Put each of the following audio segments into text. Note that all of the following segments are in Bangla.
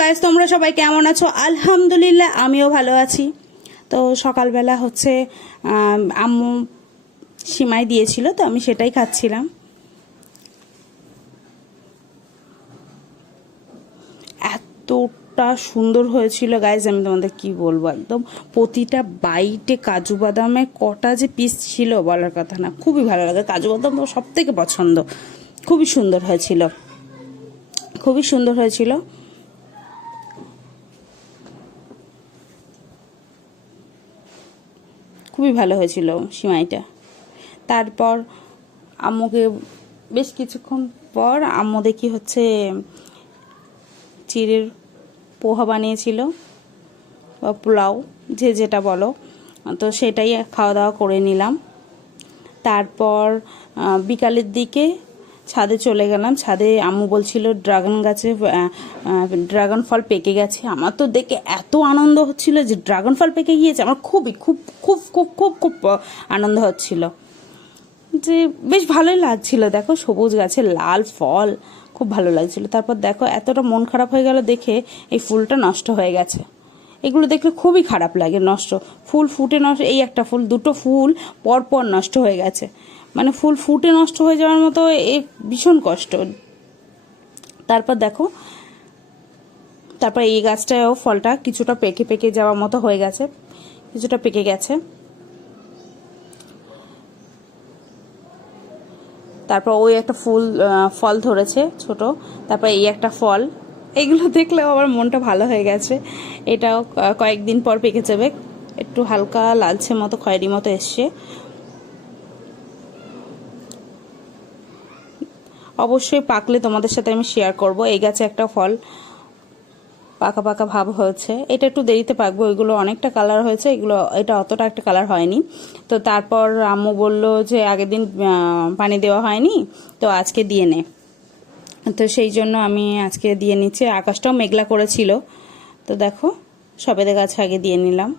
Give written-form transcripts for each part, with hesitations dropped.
গাইস, তোমরা সবাই কেমন আছো? আলহামদুলিল্লাহ আমিও ভালো আছি। তো সকালবেলা হচ্ছে আম্মু সিমাই দিয়েছিল, তো আমি সেটাই খাচ্ছিলাম। এতটা সুন্দর হয়েছিল গাইস, আমি তোমাদের কি বলবো, একদম প্রতিটা বাইটে কাজু বাদামে কটা যে পিস ছিল বলার কথা না। খুবই ভালো লাগে, কাজু বাদাম তো সব থেকে পছন্দ। খুবই সুন্দর হয়েছিল, খুবই সুন্দর হয়েছিল। খুবই ভালো হয়েছিল সিমাইটা। তারপর আম্মুকে বেশ কিছুক্ষণ পর আম্মু দেখি হচ্ছে চিড়ের পোহা বানিয়েছিল বা পোলাও, যে যেটা বলো, তো সেটাই খাওয়া দাওয়া করে নিলাম। তারপর বিকালের দিকে ছাদে চলে গেলাম। ছাদে আম্মু বলছিল ড্রাগন গাছে ড্রাগন ফল পেকে গেছে। আমার তো দেখে এত আনন্দ হচ্ছিল যে ড্রাগন ফল পেকে গিয়েছে, আমার খুবই খুব খুব খুব খুব খুব আনন্দ হচ্ছিল, যে বেশ ভালোই লাগছিল। দেখো সবুজ গাছে লাল ফল, খুব ভালো লাগছিল। তারপর দেখো এতটা মন খারাপ হয়ে গেল দেখে, এই ফুলটা নষ্ট হয়ে গেছে। এগুলো দেখলে খুবই খারাপ লাগে, নষ্ট ফুল ফুটে নষ্ট, এই একটা ফুল, দুটো ফুল পরপর নষ্ট হয়ে গেছে, মানে ফুল ফুটে নষ্ট হয়ে যাওয়ার মতো, এ ভীষণ কষ্ট। তারপর দেখো, তারপর এই গাছটাও ফলটা কিছুটা পেকে পেকে যাওয়ার মতো হয়ে গেছে, কিছুটা পেকে গেছে। তারপর ওই একটা ফল ধরেছে ছোট, তারপর এই একটা ফল। এগুলো দেখলেও আবার মনটা ভালো হয়ে গেছে। এটাও কয়েকদিন পর পেকে যাবে, একটু হালকা লালচে মতো খয়েরি মতো এসছে। অবশ্যই পাকলে তোমাদের সাথে আমি শেয়ার করব। এই গাছে একটা ফল পাকা পাকা ভাব হয়েছে, এটা একটু দেরিতে পাকবে। ওইগুলো অনেকটা কালার হয়েছে, এটা অতটা একটা কালার হয়নি। তো তারপর আম্মু বলল যে আগের দিন পানি দেওয়া হয়নি, তো আজকে দিয়ে নে। তো সেই জন্য আমি আজকে দিয়ে নিচ্ছি। আকাশটাও মেঘলা করেছিল, তো দেখো সবেদা গাছে আগে দিয়ে নিলাম।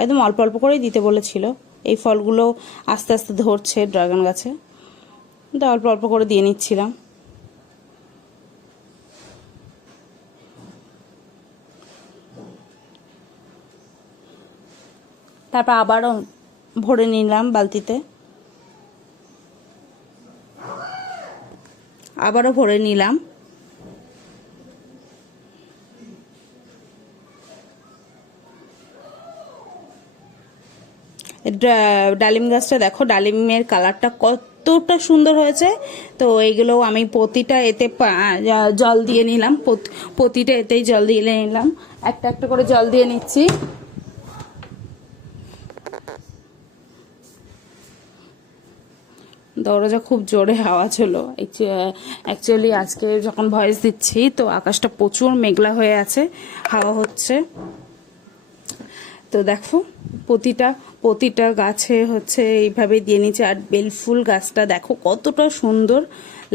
একদম অল্প অল্প করেই দিতে বলেছিল। এই ফলগুলো আস্তে আস্তে ধরছে ড্রাগন গাছে, তো অল্প অল্প করে দিয়ে নিচ্ছিলাম। তারপর আবারও ভরে নিলাম বালতিতে, আবারও ভরে নিলাম। ডালিম গাছটা দেখো, ডালিমের কালারটা কতটা সুন্দর হয়েছে। তো এইগুলো আমি প্রতিটা এতে জল দিয়ে নিলাম, প্রতিটা এতেই জল দিয়ে নিলাম, একটা একটা করে জল দিয়ে নিচ্ছি। দরজা খুব জোরে আওয়াজ হলো। অ্যাকচুয়ালি আজকে যখন ভয়েস দিচ্ছি তো আকাশটা প্রচুর মেঘলা হয়ে আছে, হাওয়া হচ্ছে। তো দেখো প্রতিটা গাছে হচ্ছে এইভাবে দিয়ে নিচ্ছে। আর বেলফুল গাছটা দেখো কতটা সুন্দর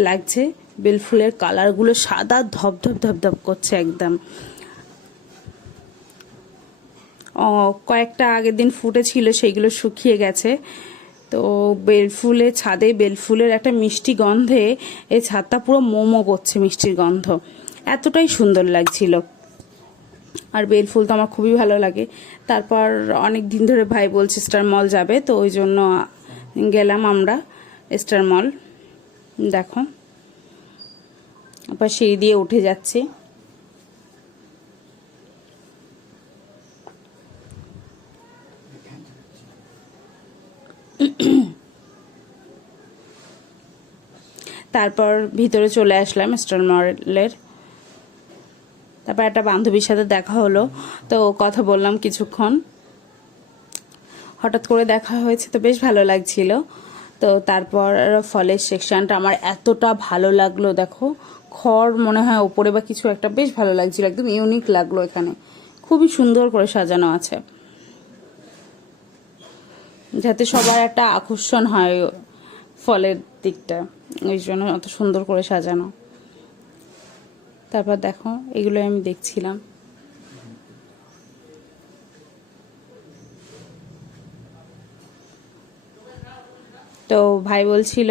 লাগছে, বেলফুলের কালারগুলো সাদা ধপধপ ধপধপ করছে একদম। কয়েকটা আগের দিন ফুটেছিল, সেইগুলো শুকিয়ে গেছে। তো বেলফুলের একটা মিষ্টি গন্ধে এই ছাদটা পুরো মোমো করছে, মিষ্টির গন্ধ, এতটাই সুন্দর লাগছিল। আর বেলফুল তো আমার খুবই ভালো লাগে। তারপর অনেক দিন ধরে ভাই বলছে স্টার মল যাবে, তো ওই জন্য গেলাম আমরা স্টার মল। দেখো আবার সিঁড়ি দিয়ে উঠে যাচ্ছি। তারপর ভিতরে চলে আসলাম স্টার মলের। তারপর একটা বান্ধবীর সাথে দেখা হলো, তো কথা বললাম কিছুক্ষণ। হঠাৎ করে দেখা হয়েছে, তো বেশ ভালো লাগছিল। তো তারপর ফলের সেকশনটা আমার এতটা ভালো লাগলো, দেখো খড় মনে হয় ওপরে বা কিছু একটা, বেশ ভালো লাগছিল, একদম ইউনিক লাগলো। এখানে খুবই সুন্দর করে সাজানো আছে, যাতে সবার একটা আকর্ষণ হয় ফলের দিকটা, ওই জন্য অত সুন্দর করে সাজানো। তারপর দেখো এগুলো আমি দেখছিলাম। তো ভাই বলছিল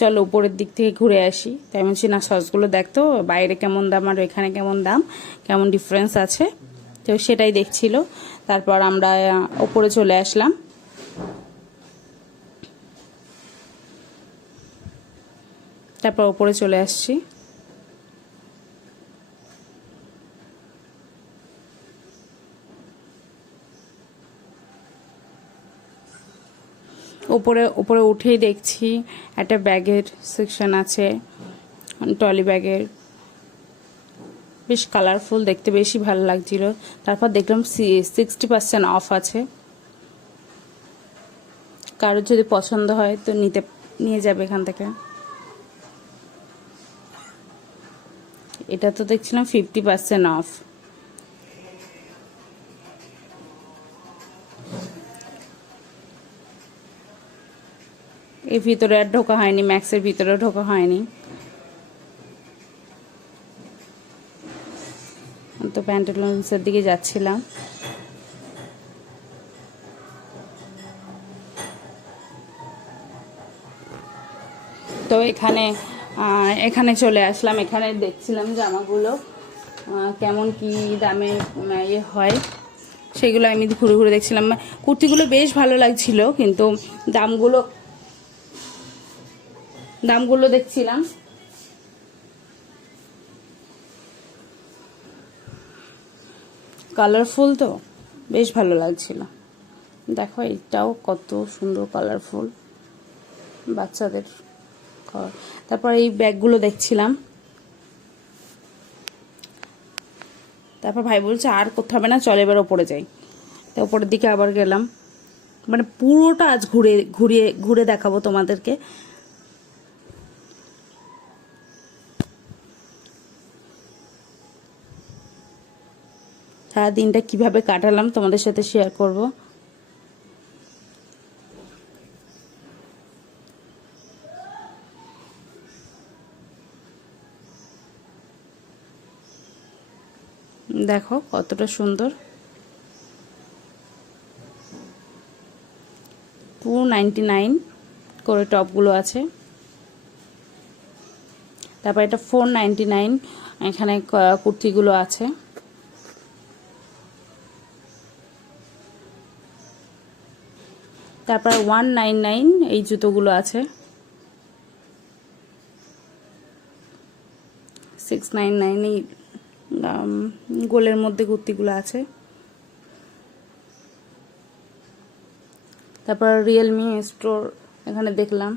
চলো উপরের দিক থেকে ঘুরে আসি। তাই আমি বলছি না, সসগুলো দেখতো বাইরে কেমন দাম আর এখানে কেমন দাম, কেমন ডিফারেন্স আছে, তো সেটাই দেখছিল। তারপর আমরা ওপরে চলে আসলাম। তারপর ওপরে চলে আসছি। উপরে উপরে উঠেই দেখছি একটা ব্যাগের সেকশন আছে, ট্রলি ব্যাগের, বেশ কালারফুল, দেখতে বেশি ভালো লাগছিল। তারপর দেখলাম 60% অফ আছে, কারোর যদি পছন্দ হয় তো নিয়ে যাবে এখান থেকে। এটা তো দেখছিলাম 50% অফ। এর ভিতরে আর ঢোকা হয়নি, ম্যাক্সের ভিতরেও ঢোকা হয়নি। তো প্যান্টালুন্সের দিকে যাচ্ছিলাম। তো এখানে চলে আসলাম। এখানে দেখছিলাম জামাগুলো কেমন কি দামে ইয়ে হয়, সেগুলো আমি ঘুরে ঘুরে দেখছিলাম। কুর্তিগুলো বেশ ভালো লাগছিল, কিন্তু দামগুলো দেখছিলাম। কালারফুল তো বেশ ভালো লাগছিল। দেখো এটাও কত সুন্দর কালারফুল, বাচ্চাদের। তারপর এই ব্যাগগুলো দেখছিলাম। তারপর ভাই বলছে আর করতে হবে না, চলে এবার ওপরে যাই। তো ওপরের দিকে আবার গেলাম। মানে পুরোটা আজ ঘুরে ঘুরিয়ে ঘুরে দেখাবো তোমাদেরকে। সারা দিনটা কিভাবে কাটালাম তোমাদের সাথে শেয়ার করব। দেখো কতটা সুন্দর, 299 করে টপগুলো আছে। তারপর এটা 499 এখানে কুর্তিগুলো আছে। তারপর 199 এই জুতোগুলো আছে। 699 এই গোলের মধ্যে কুর্তিগুলো আছে। তারপর রিয়েলমি স্টোর এখানে দেখলাম।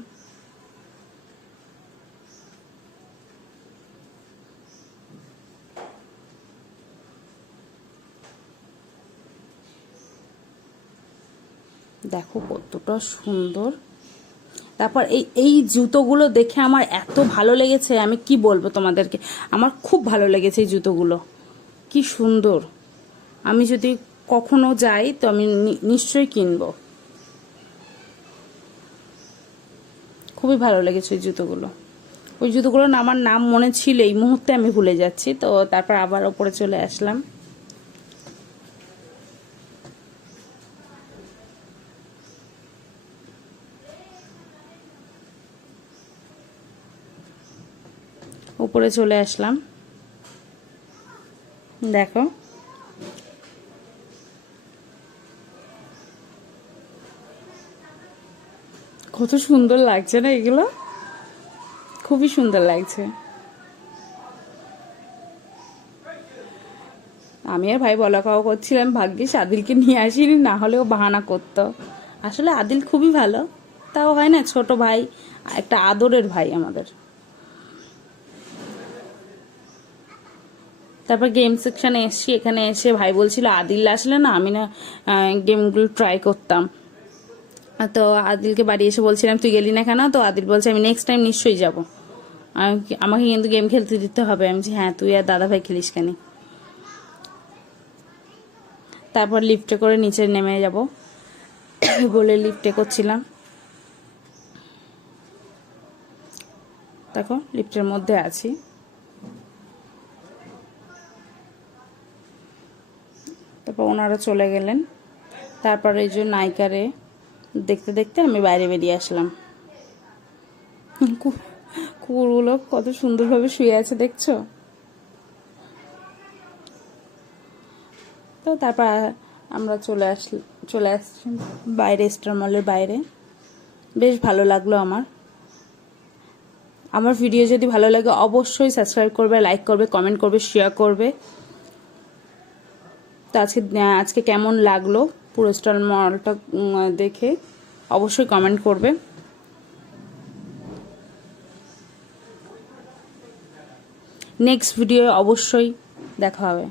দেখো কতটা সুন্দর। তারপর এই জুতোগুলো দেখে আমার এত ভালো লেগেছে, আমি কি বলবো তোমাদেরকে। আমার খুব ভালো লেগেছে এই জুতোগুলো, কি সুন্দর। আমি যদি কখনো যাই তো আমি নিশ্চয়ই কিনবো। খুবই ভালো লেগেছে ওই জুতোগুলো। ওই জুতোগুলো আমার নাম মনে ছিল, এই মুহূর্তে আমি ভুলে যাচ্ছি। তো তারপর আবার ওপরে চলে আসলাম। উপরে চলে আসলাম। দেখো কত সুন্দর লাগছে না এগুলো, খুবই সুন্দর লাগছে। আমি আর ভাই বলা খাওয়া করছিলাম, ভাগ্যিস আদিলকে নিয়ে আসিনি, না হলেও বাহানা করতো। আসলে আদিল খুবই ভালো, তাও হয় না ছোট ভাই, একটা আদরের ভাই আমাদের। তারপর গেম সেকশনে এসছি। এখানে এসে ভাই বলছিল আদিল আসলে না আমি না গেমগুলো ট্রাই করতাম। তো আদিলকে বাড়ি এসে বলছিলাম তুই গেলি না কেন, তো আদিল বলছে আমি নেক্সট টাইম নিশ্চয়ই যাবো, আমাকে কিন্তু গেম খেলতে দিতে হবে। আমি বলছি হ্যাঁ তুই আর দাদা ভাই খেলিস কেন। তারপর লিফটে করে নিচে নেমে যাব বলে লিফটে করছিলাম। দেখো লিফটের মধ্যে আছি। তারপর ওনারা চলে গেলেন। তারপর এই যে নায়িকারে দেখতে দেখতে আমি বাইরে বেরিয়ে আসলাম। কুকুরগুলো কত সুন্দরভাবে শুয়ে আছে দেখছো। তো তারপর আমরা চলে আসছি বাইরে, স্টার মলের বাইরে। বেশ ভালো লাগলো আমার ভিডিও যদি ভালো লাগে অবশ্যই সাবস্ক্রাইব করবে, লাইক করবে, কমেন্ট করবে, শেয়ার করবে। তো আজকে কেমন লাগলো পুরো স্টার মলটা দেখে অবশ্যই কমেন্ট করবে। নেক্সট ভিডিও অবশ্যই দেখা হবে।